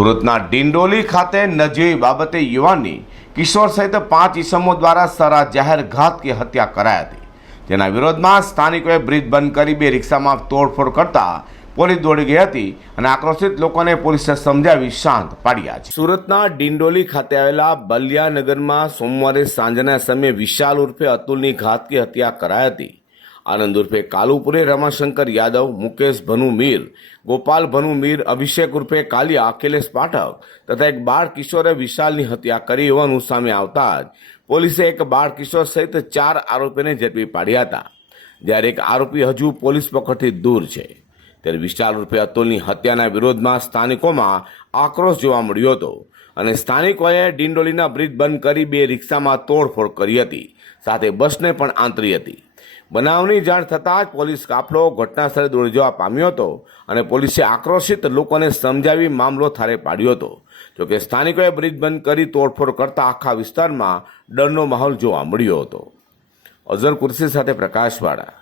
સુરતના ડિંડોલી ખાતે નજીવી બાબતે યુવાનની કિશોર સહિત પાંચ ઇસમો દ્વારા સરા જાહેર ઘાત કે હત્યા કરાઈ હતી. તેના વિરોધમાં સ્થાનિકોએ બ્રિજ બંધ કરી બે રિક્ષામાં તોડફોડ કરતા પોલીસ દોડી ગઈ હતી અને આક્રોશિત લોકોને પોલીસે સમજાવી શાંત પાડ્યા છે. સુરતના ડિંડોલી ખાતે આવેલા બલિયાનગરમાં સોમવારે સાંજના સમયે વિશાલ ઉર્ફે અતુલની ઘાતકી હત્યા કરાઈ હતી. આનંદ ઉર્ફે કાલુપુરે રમાશંકર યાદવ, મુકેશ ભનુ મીર ગોપાલ ભનુ મીર અભિષેક ઉર્ફે કાલિયા, અખિલેશ પાઠક તથા એક બાળ કિશોરે વિશાલની હત્યા કરી હોવાનું સામે આવતા જ પોલીસે એક બાળ કિશોર સહિત ચાર આરોપીને ઝડપી પાડ્યા હતા. જ્યારે એક આરોપી હજુ પોલીસ પકડથી દૂર છે. ત્યારે વિશાલ ઉર્ફે અતુલની હત્યાના વિરોધમાં સ્થાનિકોમાં આક્રોશ જોવા મળ્યો હતો અને સ્થાનિકોએ ડિંડોલીના બ્રિજ બંધ કરી બે રિક્ષામાં તોડફોડ કરી હતી. સાથે બસને પણ આંતરી હતી. બનાવની જાણ થતાં જ પોલીસ કાફલો ઘટનાસ્થળે દોડી જવા પામ્યો હતો અને પોલીસે આક્રોશિત લોકોને સમજાવી મામલો થારે પાડ્યો હતો. જોકે સ્થાનિકોએ બ્રિજ બંધ કરી તોડફોડ કરતા આખા વિસ્તારમાં ડરનો માહોલ જોવા મળ્યો હતો. અઝર કુર્સી સાથે પ્રકાશવાળા